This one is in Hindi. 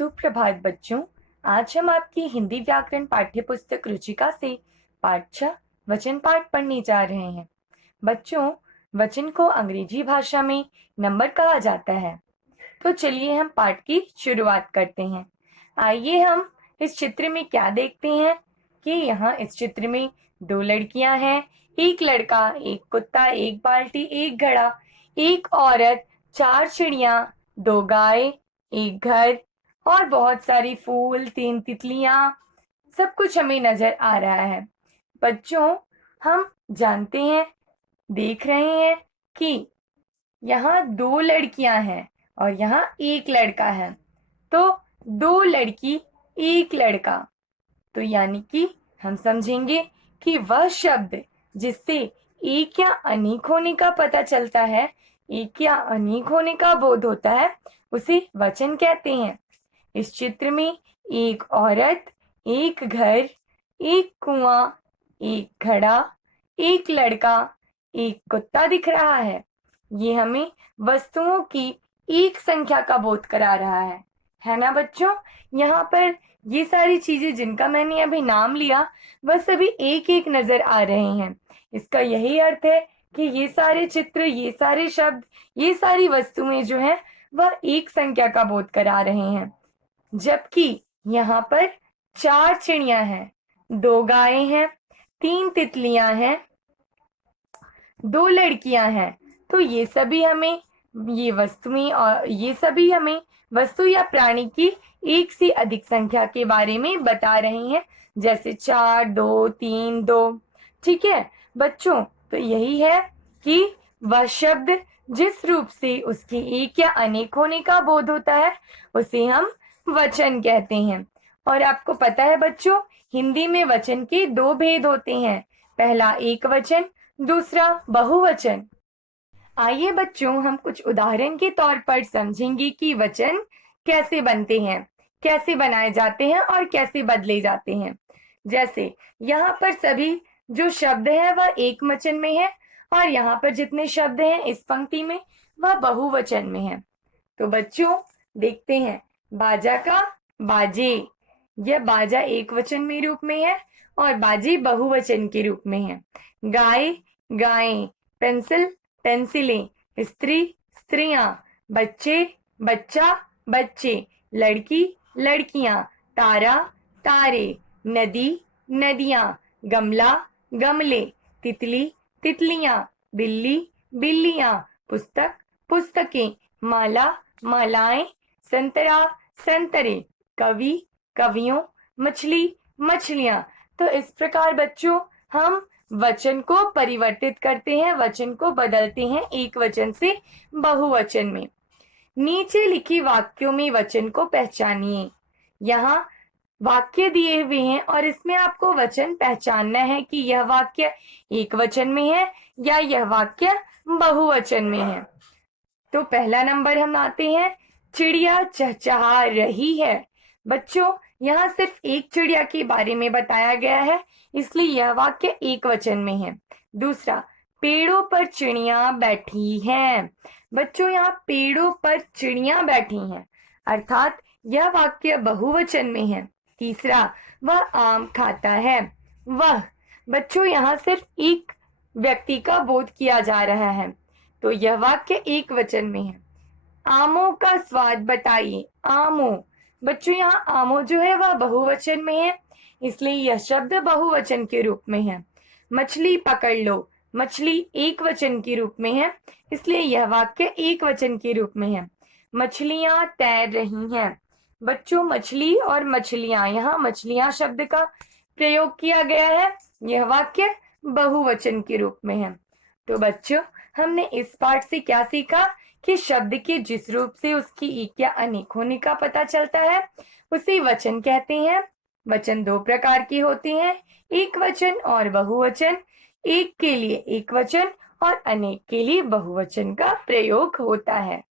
सुप्रभात बच्चों। आज हम आपकी हिंदी व्याकरण पाठ्य पुस्तक रुचिका से पाठ 6 वचन पाठ पढ़ने जा रहे हैं। बच्चों, वचन को अंग्रेजी भाषा में नंबर कहा जाता है। तो चलिए हम पाठ की शुरुआत करते हैं। आइए हम इस चित्र में क्या देखते हैं कि यहाँ इस चित्र में दो लड़कियां हैं, एक लड़का, एक कुत्ता, एक बाल्टी, एक घड़ा, एक औरत, चार चिड़िया, दो गाय, एक घर और बहुत सारी फूल, तीन तितलियां, सब कुछ हमें नजर आ रहा है। बच्चों, हम जानते हैं, देख रहे हैं कि यहाँ दो लड़कियां हैं और यहाँ एक लड़का है। तो दो लड़की, एक लड़का, तो यानी कि हम समझेंगे कि वह शब्द जिससे एक या अनेक होने का पता चलता है, एक या अनेक होने का बोध होता है, उसे वचन कहते हैं। इस चित्र में एक औरत, एक घर, एक कुआं, एक घड़ा, एक लड़का, एक कुत्ता दिख रहा है। ये हमें वस्तुओं की एक संख्या का बोध करा रहा है ना बच्चों? यहाँ पर ये सारी चीजें जिनका मैंने अभी नाम लिया, वह सभी एक एक नजर आ रहे हैं। इसका यही अर्थ है कि ये सारे चित्र, ये सारे शब्द, ये सारी वस्तुएं जो हैं, वह एक संख्या का बोध करा रहे हैं। जबकि यहाँ पर चार चिड़िया हैं, दो गायें हैं, तीन तितलियां हैं, दो लड़कियां हैं। तो ये सभी हमें वस्तु या प्राणी की एक से अधिक संख्या के बारे में बता रही हैं, जैसे 4, 2, 3, 2। ठीक है बच्चों, तो यही है कि वह शब्द जिस रूप से उसके एक या अनेक होने का बोध होता है, उसे हम वचन कहते हैं। और आपको पता है बच्चों, हिंदी में वचन के दो भेद होते हैं, पहला एक वचन, दूसरा बहुवचन। आइए बच्चों, हम कुछ उदाहरण के तौर पर समझेंगे कि वचन कैसे बनते हैं, कैसे बनाए जाते हैं और कैसे बदले जाते हैं। जैसे यहाँ पर सभी जो शब्द हैं वह एक वचन में है और यहाँ पर जितने शब्द हैं इस पंक्ति में, वह बहुवचन में है। तो बच्चों देखते हैं, बाजा का बाजे, यह बाजा एक वचन में रूप में है और बाजे बहुवचन के रूप में है। गाय, गायें, पेंसिल, पेंसिलें, स्त्री, स्त्रियां, बच्चे, बच्चा, बच्चे, लड़की, लड़कियां, तारा, तारे, नदी, नदियां, गमला, गमले, तितली, तितलियां, बिल्ली, बिल्लियां, पुस्तक, पुस्तकें, माला, मालाएं, संतरा, संतरे, कवि, कवियों, मछली, मछलियां। तो इस प्रकार बच्चों हम वचन को परिवर्तित करते हैं, वचन को बदलते हैं एक वचन से बहुवचन में। नीचे लिखी वाक्यों में वचन को पहचानिए। यहाँ वाक्य दिए हुए हैं और इसमें आपको वचन पहचानना है कि यह वाक्य एक वचन में है या यह वाक्य बहुवचन में है। तो पहला नंबर हम आते हैं, चिड़िया चहचहा रही है। बच्चों, यहाँ सिर्फ एक चिड़िया के बारे में बताया गया है, इसलिए यह वाक्य एक वचन में है। दूसरा, पेड़ों पर चिड़िया बैठी हैं। बच्चों, यहाँ पेड़ों पर चिड़िया बैठी हैं, अर्थात यह वाक्य बहुवचन में है। तीसरा, वह आम खाता है। वह, बच्चों यहाँ सिर्फ एक व्यक्ति का बोध किया जा रहा है, तो यह वाक्य एक वचन में है। आमों का स्वाद बताइए। आमों, बच्चों यहाँ आमों जो है वह बहुवचन में है, इसलिए यह शब्द बहुवचन के रूप में है। मछली पकड़ लो, मछली एक वचन के रूप में है, इसलिए यह वाक्य एक वचन के रूप में है। मछलियां तैर रही हैं। बच्चों, मछली और मछलियां, यहाँ मछलियां शब्द का प्रयोग किया गया है, यह वाक्य बहुवचन के रूप में है। तो बच्चों, हमने इस पाठ से क्या सीखा कि शब्द के जिस रूप से उसकी एक या अनेक होने का पता चलता है, उसे वचन कहते हैं। वचन दो प्रकार के होते हैं, एक वचन और बहुवचन। एक के लिए एक वचन और अनेक के लिए बहुवचन का प्रयोग होता है।